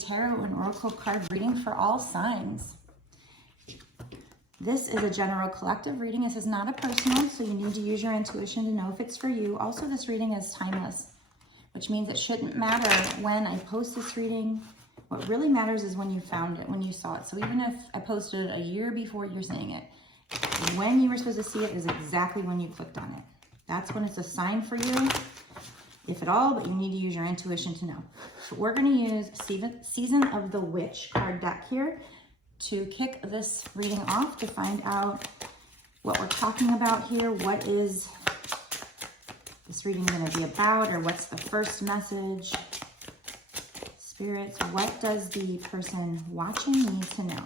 Tarot and Oracle card reading for all signs. This is a general collective reading. This is not a personal, so you need to use your intuition to know if it's for you. Also, this reading is timeless, which means it shouldn't matter when I post this reading. What really matters is when you found it, when you saw it. So even if I posted it a year before you're seeing it, when you were supposed to see it is exactly when you clicked on it. That's when it's a sign for you, if at all, but you need to use your intuition to know. So we're going to use Season of the Witch card deck here to kick this reading off, to find out what we're talking about here. What is this reading going to be about, or what's the first message? Spirits, what does the person watching need to know?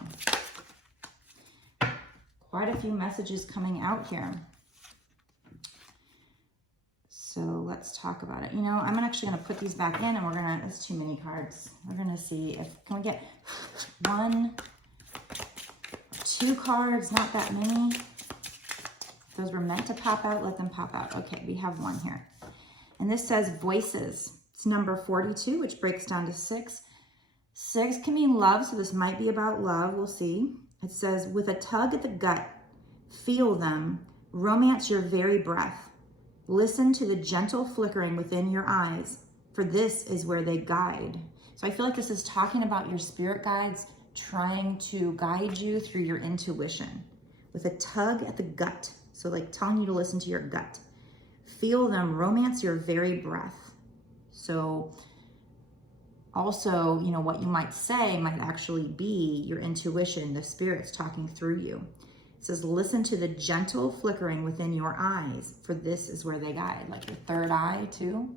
Quite a few messages coming out here. So let's talk about it. You know, I'm actually going to put these back in, and we're going to, that's too many cards. We're going to see if, can we get 1, 2 cards, not that many. If those were meant to pop out, let them pop out. Okay, we have 1 here. And this says voices. It's number 42, which breaks down to 6. 6 can mean love, so this might be about love. We'll see. It says, with a tug at the gut, feel them, romance your very breath. Listen to the gentle flickering within your eyes, for this is where they guide. So I feel like this is talking about your spirit guides trying to guide you through your intuition. With a tug at the gut, so like telling you to listen to your gut. Feel them, romance your very breath. So also, you know, what you might say might actually be your intuition, the spirits talking through you. It says, listen to the gentle flickering within your eyes, for this is where they guide, like your third eye too.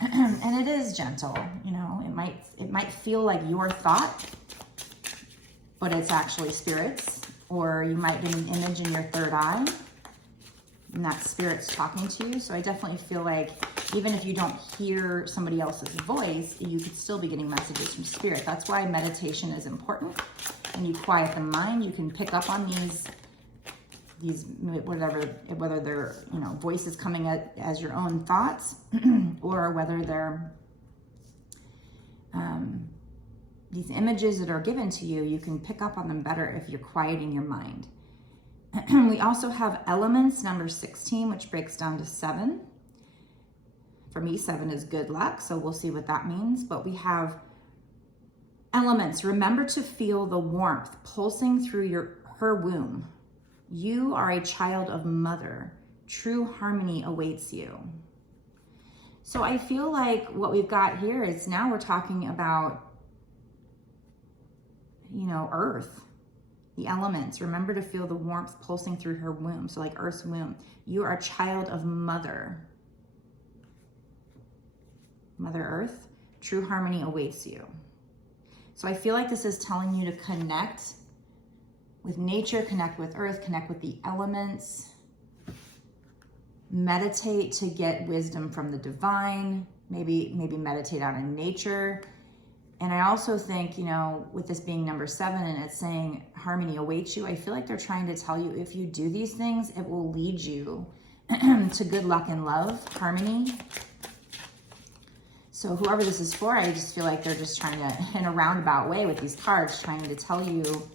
And it is gentle, you know, it might feel like your thought, but it's actually spirits. Or you might get an image in your third eye, and that spirit's talking to you. So I definitely feel like even if you don't hear somebody else's voice, you could still be getting messages from spirit. That's why meditation is important. When you quiet the mind, you can pick up on these whether they're, you know, voices coming as your own thoughts, or whether they're these images that are given to you. You can pick up on them better if you're quieting your mind. We also have elements, number 16, which breaks down to 7. For me, 7 is good luck, so we'll see what that means. But we have elements. Remember to feel the warmth pulsing through her womb. You are a child of mother. True harmony awaits you. So I feel like what we've got here is now we're talking about, you know, earth. The elements. Remember to feel the warmth pulsing through her womb. So like Earth's womb. You are a child of Mother. Mother Earth. True harmony awaits you. So I feel like this is telling you to connect with nature, connect with Earth, connect with the elements. Meditate to get wisdom from the divine. Maybe meditate out in nature. And I also think, you know, with this being number 7 and it's saying harmony awaits you, I feel like they're trying to tell you if you do these things, it will lead you to good luck and love, harmony. So whoever this is for, I just feel like they're just trying to, in a roundabout way with these cards, trying to tell you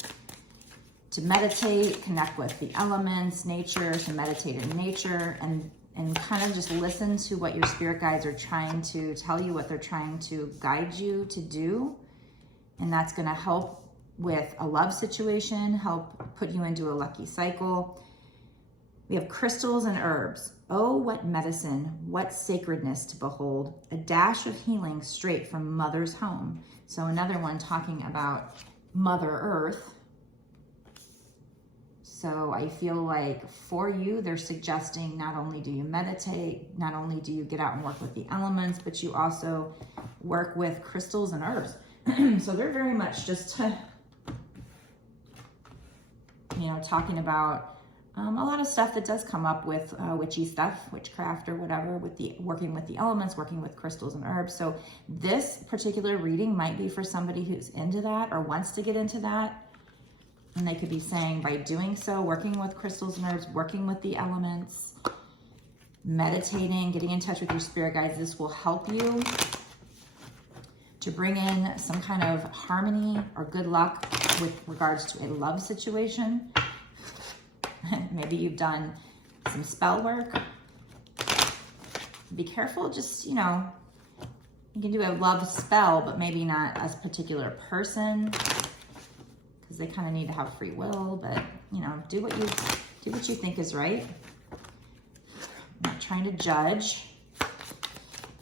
to meditate, connect with the elements, nature, to meditate in nature, and kind of just listen to what your spirit guides are trying to tell you, what they're trying to guide you to do. And that's going to help with a love situation, help put you into a lucky cycle. We have crystals and herbs. Oh, what medicine, what sacredness to behold. A dash of healing straight from Mother's home. So another one talking about Mother Earth. So I feel like for you, they're suggesting not only do you meditate, not only do you get out and work with the elements, but you also work with crystals and herbs. So they're very much just, you know, talking about a lot of stuff that does come up with witchy stuff, witchcraft or whatever, with the working with the elements, working with crystals and herbs. So this particular reading might be for somebody who's into that or wants to get into that. And they could be saying by doing so, working with crystals and herbs, working with the elements, meditating, getting in touch with your spirit guides, this will help you to bring in some kind of harmony or good luck with regards to a love situation. Maybe you've done some spell work. Be careful, just, you know, you can do a love spell, but maybe not a particular person, because they kind of need to have free will. But, you know, do what you think is right. I'm not trying to judge.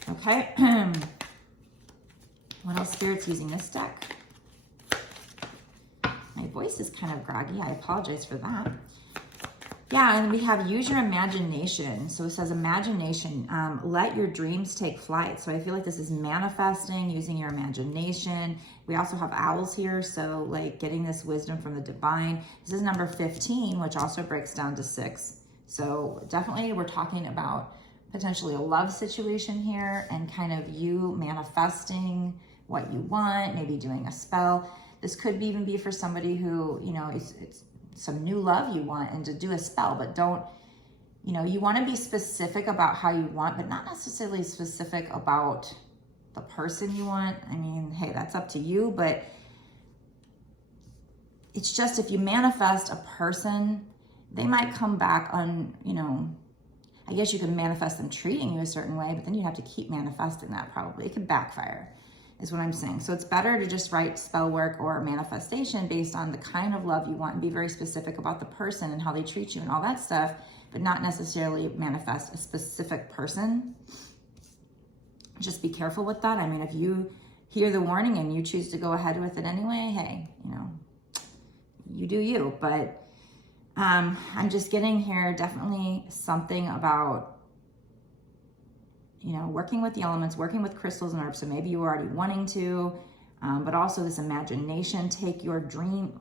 Okay. What else Spirit's using this deck? My voice is kind of groggy. I apologize for that. Yeah, and we have use your imagination. So it says imagination, let your dreams take flight. So I feel like this is manifesting, using your imagination. We also have owls here, so like getting this wisdom from the divine. This is number 15, which also breaks down to 6. So definitely we're talking about potentially a love situation here and kind of you manifesting what you want, maybe doing a spell. This could even be for somebody who, you know, it's some new love you want and to do a spell, but don't, you know, you want to be specific about how you want, but not necessarily specific about the person you want. I mean, hey, that's up to you, but it's just if you manifest a person, they might come back on, you know, I guess you can manifest them treating you a certain way, but then you have to keep manifesting that probably. It could backfire, is what I'm saying. So it's better to just write spell work or manifestation based on the kind of love you want and be very specific about the person and how they treat you and all that stuff, but not necessarily manifest a specific person. Just be careful with that. I mean, if you hear the warning and you choose to go ahead with it anyway, hey, you know, you do you. But I'm just getting here definitely something about, you know, working with the elements, working with crystals and herbs. So maybe you're already wanting to, but also this imagination,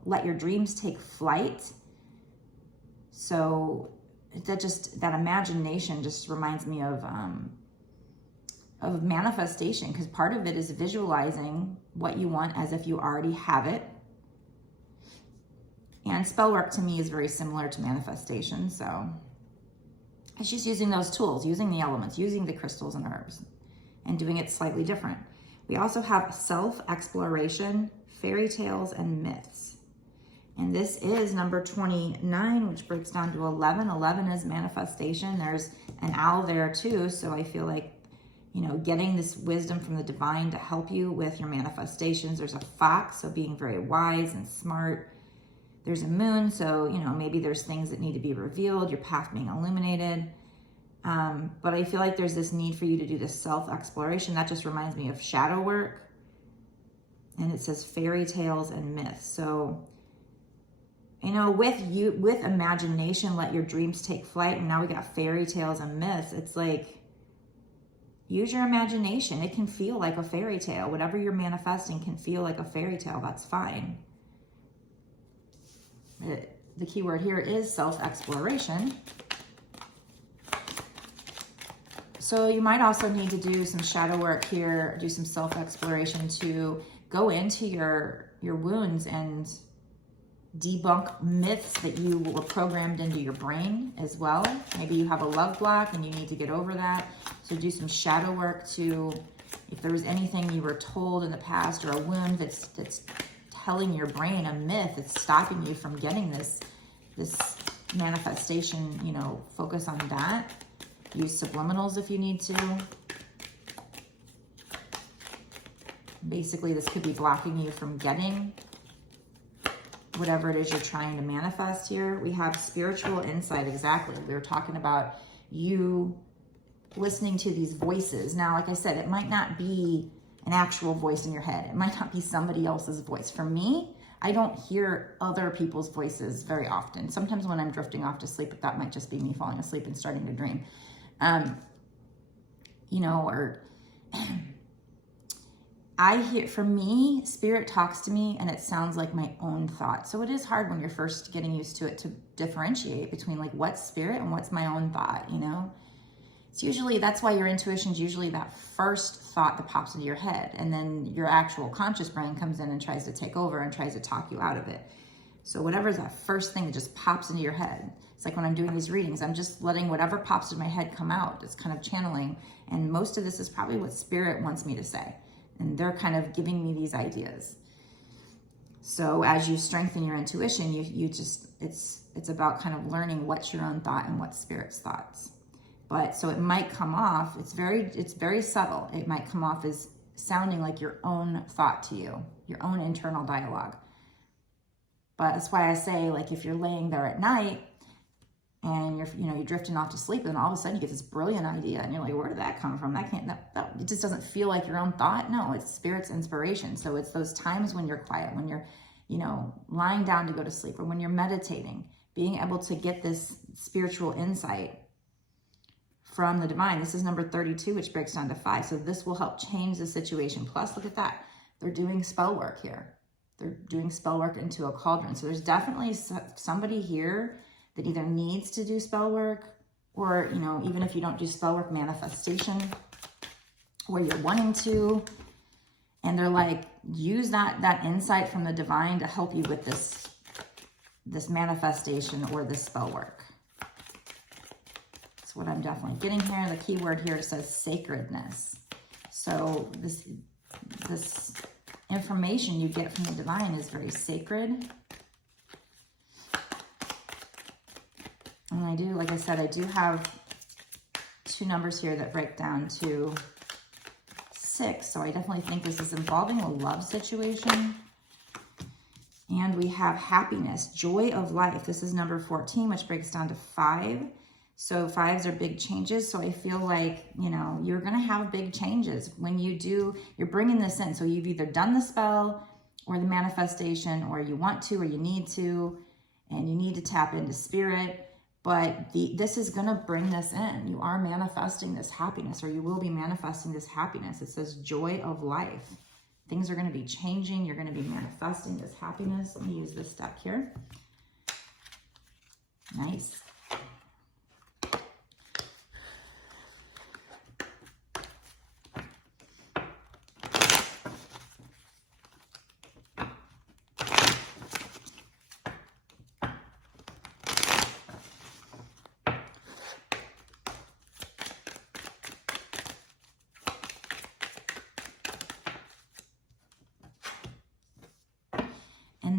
let your dreams take flight. So that imagination just reminds me of manifestation, because part of it is visualizing what you want as if you already have it. And spell work to me is very similar to manifestation. So it's just using those tools, using the elements, using the crystals and herbs, and doing it slightly different. We also have self-exploration, fairy tales, and myths. And this is number 29, which breaks down to 11. 11 is manifestation. There's an owl there too. So I feel like, you know, getting this wisdom from the divine to help you with your manifestations. There's a fox, so being very wise and smart. There's a moon, so, you know, maybe there's things that need to be revealed, your path being illuminated. But I feel like there's this need for you to do this self-exploration. That just reminds me of shadow work. And it says fairy tales and myths. So, you know, with imagination, let your dreams take flight. And now we got fairy tales and myths. It's like, use your imagination. It can feel like a fairy tale. Whatever you're manifesting can feel like a fairy tale. That's fine. The key word here is self-exploration. So you might also need to do some shadow work here, do some self-exploration to go into your wounds and debunk myths that you were programmed into your brain as well. Maybe you have a love block and you need to get over that. So do some shadow work to, if there was anything you were told in the past or a wound that's telling your brain a myth, it's stopping you from getting this manifestation, you know, focus on that. Use subliminals if you need to. Basically, this could be blocking you from getting whatever it is you're trying to manifest here. We have spiritual insight, exactly. We were talking about you listening to these voices. Now, like I said, it might not be an actual voice in your head. It might not be somebody else's voice. For me, I don't hear other people's voices very often. Sometimes when I'm drifting off to sleep, but that might just be me falling asleep and starting to dream. You know, or I hear, for me, spirit talks to me and it sounds like my own thought. So it is hard when you're first getting used to it to differentiate between like what's spirit and what's my own thought, you know? It's usually, that's why your intuition is usually that first thought that pops into your head. And then your actual conscious brain comes in and tries to take over and tries to talk you out of it. So whatever is that first thing that just pops into your head. It's like when I'm doing these readings, I'm just letting whatever pops in my head come out. It's kind of channeling. And most of this is probably what spirit wants me to say. And they're kind of giving me these ideas. So as you strengthen your intuition, you just, it's about kind of learning what's your own thought and what's Spirit's thoughts. But so it might come off, it's very subtle. It might come off as sounding like your own thought to you, your own internal dialogue. But that's why I say, like, if you're laying there at night and you're drifting off to sleep, and all of a sudden you get this brilliant idea, and you're like, where did that come from? It just doesn't feel like your own thought. No, it's Spirit's inspiration. So it's those times when you're quiet, when you're, lying down to go to sleep, or when you're meditating, being able to get this spiritual insight from the divine. This is number 32, which breaks down to 5. So this will help change the situation. Plus, look at that. They're doing spell work here. They're doing spell work into a cauldron. So there's definitely somebody here that either needs to do spell work, or, even if you don't do spell work, manifestation, where you're wanting to, and they're like, use that insight from the divine to help you with this manifestation or this spell work. That's what I'm definitely getting here. The key word here says sacredness. So this information you get from the divine is very sacred. And I do, like I said, I do have 2 numbers here that break down to 6. So I definitely think this is involving a love situation. And we have happiness, joy of life. This is number 14, which breaks down to 5. So 5s are big changes. So I feel like, you're going to have big changes when you're bringing this in. So you've either done the spell or the manifestation, or you want to, or you need to, and you need to tap into Spirit. But this is going to bring this in. You are manifesting this happiness, or you will be manifesting this happiness. It says joy of life. Things are going to be changing. You're going to be manifesting this happiness. Let me use this deck here. Nice.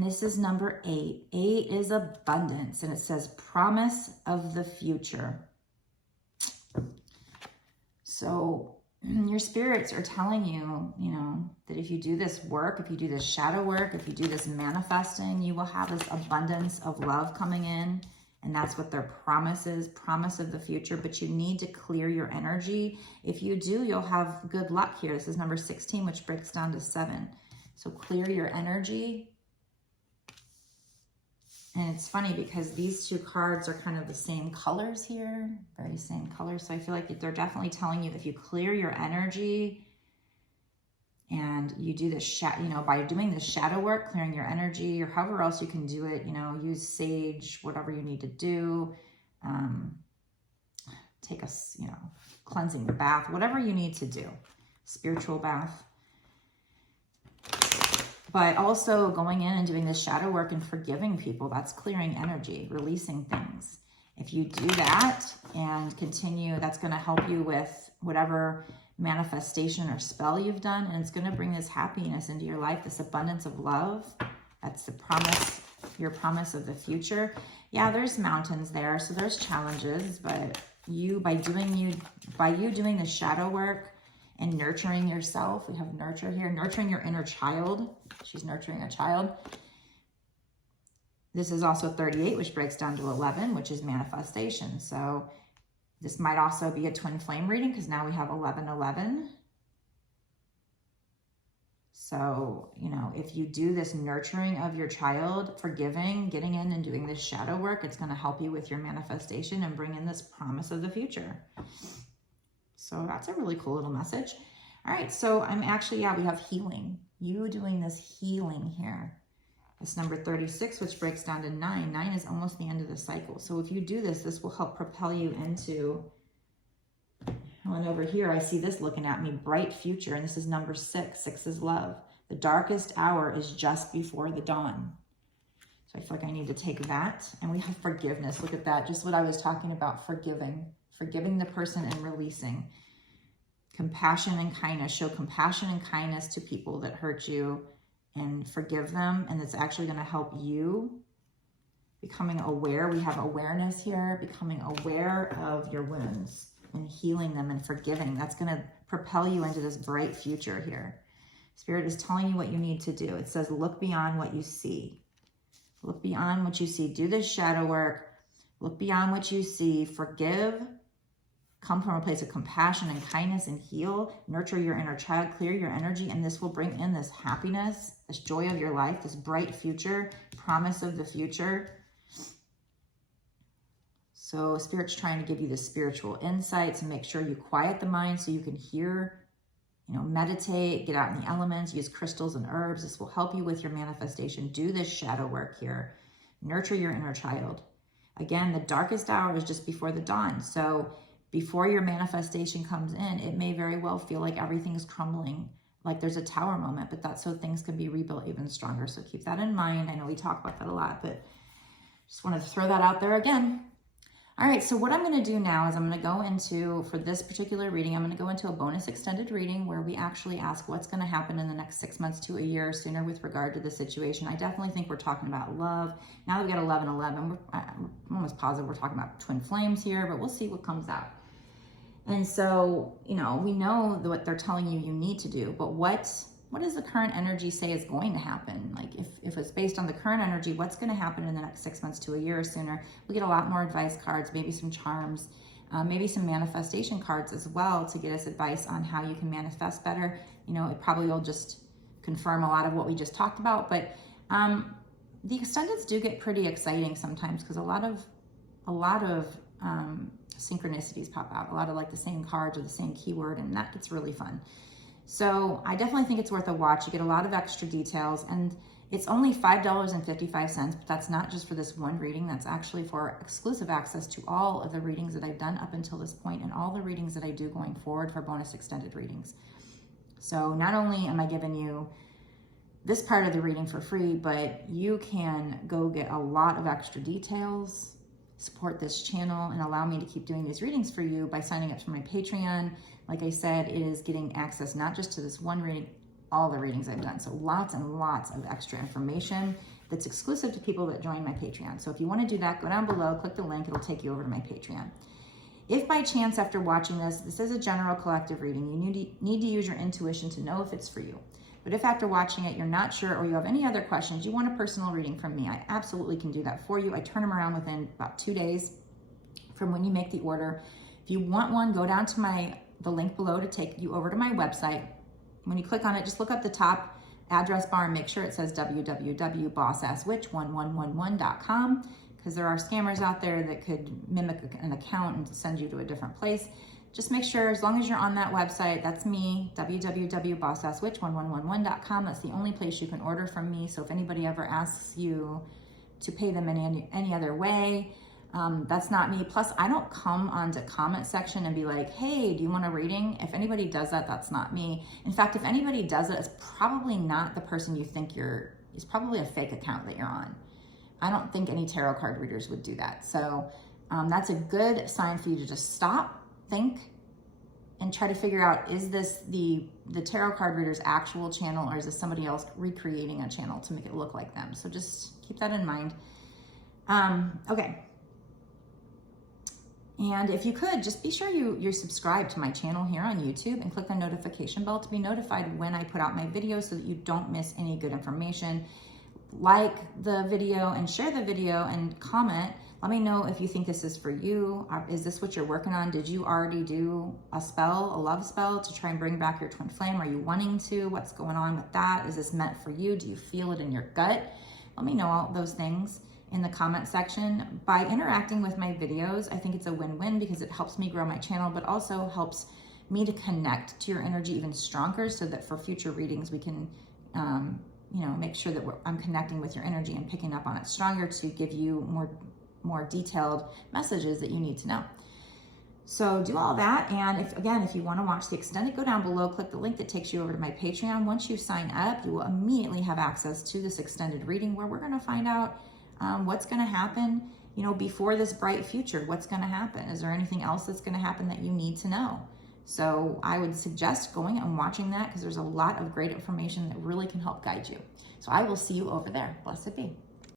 This is number 8. 8 is abundance, and it says promise of the future. So your spirits are telling you, that if you do this work, if you do this shadow work, if you do this manifesting, you will have this abundance of love coming in. And that's what their promise is, promise of the future. But you need to clear your energy. If you do, you'll have good luck here. This is number 16, which breaks down to 7. So clear your energy. And it's funny because these 2 cards are kind of the same colors here, very same colors. So I feel like they're definitely telling you, if you clear your energy and you do this, by doing this shadow work, clearing your energy, or however else you can do it, use sage, whatever you need to do, take a, cleansing bath, whatever you need to do, spiritual bath. But also going in and doing this shadow work and forgiving people, that's clearing energy, releasing things. If you do that and continue, that's going to help you with whatever manifestation or spell you've done. And it's going to bring this happiness into your life, this abundance of love. That's the promise, your promise of the future. Yeah, there's mountains there, so there's challenges. But by you doing the shadow work and nurturing yourself, we have nurture here, nurturing your inner child. She's nurturing a child. This is also 38, which breaks down to 11, which is manifestation. So this might also be a twin flame reading, because now we have 1111. So, if you do this nurturing of your child, forgiving, getting in and doing this shadow work, it's going to help you with your manifestation and bring in this promise of the future. So that's a really cool little message. All right, so we have healing. You doing this healing here. It's number 36, which breaks down to 9. 9 is almost the end of the cycle. So if you do this, this will help propel you into, and over here, I see this looking at me, bright future. And this is number 6. 6 is love. The darkest hour is just before the dawn. So I feel like I need to take that. And we have forgiveness. Look at that. Just what I was talking about, forgiving the person and releasing. Compassion and kindness. Show compassion and kindness to people that hurt you and forgive them. And it's actually going to help you becoming aware. We have awareness here, becoming aware of your wounds and healing them and forgiving. That's going to propel you into this bright future here. Spirit is telling you what you need to do. It says, look beyond what you see. Look beyond what you see. Do this shadow work. Look beyond what you see. Forgive. Come from a place of compassion and kindness and heal. Nurture your inner child. Clear your energy. And this will bring in this happiness, this joy of your life, this bright future, promise of the future. So Spirit's trying to give you the spiritual insights and make sure you quiet the mind so you can hear, meditate, get out in the elements, use crystals and herbs. This will help you with your manifestation. Do this shadow work here. Nurture your inner child. Again, the darkest hour is just before the dawn. So before your manifestation comes in, it may very well feel like everything is crumbling, like there's a tower moment, but that's so things can be rebuilt even stronger. So keep that in mind. I know we talk about that a lot, but just wanted to throw that out there again. All right, so what I'm going to do now is I'm going to go into, for this particular reading, I'm going to go into a bonus extended reading where we actually ask what's going to happen in the next 6 months to a year sooner with regard to the situation. I definitely think we're talking about love. Now that we've got 11-11, I'm almost positive we're talking about twin flames here, but we'll see what comes out. And so, we know what they're telling you need to do, but what does the current energy say is going to happen? Like if it's based on the current energy, what's going to happen in the next 6 months to a year or sooner? We get a lot more advice cards, maybe some charms, maybe some manifestation cards as well to get us advice on how you can manifest better. It probably will just confirm a lot of what we just talked about, but the extendeds do get pretty exciting sometimes because a lot of synchronicities pop out, a lot of like the same cards or the same keyword, and that gets really fun. So I definitely think it's worth a watch. You get a lot of extra details, and it's only $5.55, but that's not just for this one reading. That's actually for exclusive access to all of the readings that I've done up until this point and all the readings that I do going forward for bonus extended readings. So not only am I giving you this part of the reading for free, but you can go get a lot of extra details, support this channel, and allow me to keep doing these readings for you by signing up for my Patreon. Like I said, it is getting access not just to this one reading, all the readings I've done. So lots and lots of extra information that's exclusive to people that join my Patreon. So if you want to do that, go down below, click the link, it'll take you over to my Patreon. If by chance after watching this is a general collective reading, you need to use your intuition to know if it's for you. But if after watching it, you're not sure or you have any other questions, you want a personal reading from me, I absolutely can do that for you. I turn them around within about 2 days from when you make the order. If you want one, go down to the link below to take you over to my website. When you click on it, just look up the top address bar and make sure it says www.bossasswitch1111.com, because there are scammers out there that could mimic an account and send you to a different place. Just make sure, as long as you're on that website, that's me, www.bossasswitch1111.com. That's the only place you can order from me. So if anybody ever asks you to pay them in any other way, that's not me. Plus, I don't come onto comment section and be like, hey, do you want a reading? If anybody does that, that's not me. In fact, if anybody does it, it's probably not the person you think it's probably a fake account that you're on. I don't think any tarot card readers would do that. So that's a good sign for you to just stop, think, and try to figure out, is this the tarot card reader's actual channel, or is this somebody else recreating a channel to make it look like them? So just keep that in mind. Okay. And if you could, just be sure you're subscribed to my channel here on YouTube and click the notification bell to be notified when I put out my videos so that you don't miss any good information. Like the video and share the video and comment. Let me know if you think this is for you. Is this what you're working on? Did you already do a love spell to try and bring back your twin flame? Are you wanting to? What's going on with that? Is this meant for you? Do you feel it in your gut? Let me know all those things in the comment section. By interacting with my videos, I think it's a win-win because it helps me grow my channel, but also helps me to connect to your energy even stronger so that for future readings, we can, make sure that I'm connecting with your energy and picking up on it stronger to give you more detailed messages that you need to know. So do all that. And if you want to watch the extended, go down below, click the link that takes you over to my Patreon. Once you sign up, you will immediately have access to this extended reading where we're going to find out what's going to happen, before this bright future. What's going to happen? Is there anything else that's going to happen that you need to know? So I would suggest going and watching that because there's a lot of great information that really can help guide you. So I will see you over there. Blessed be.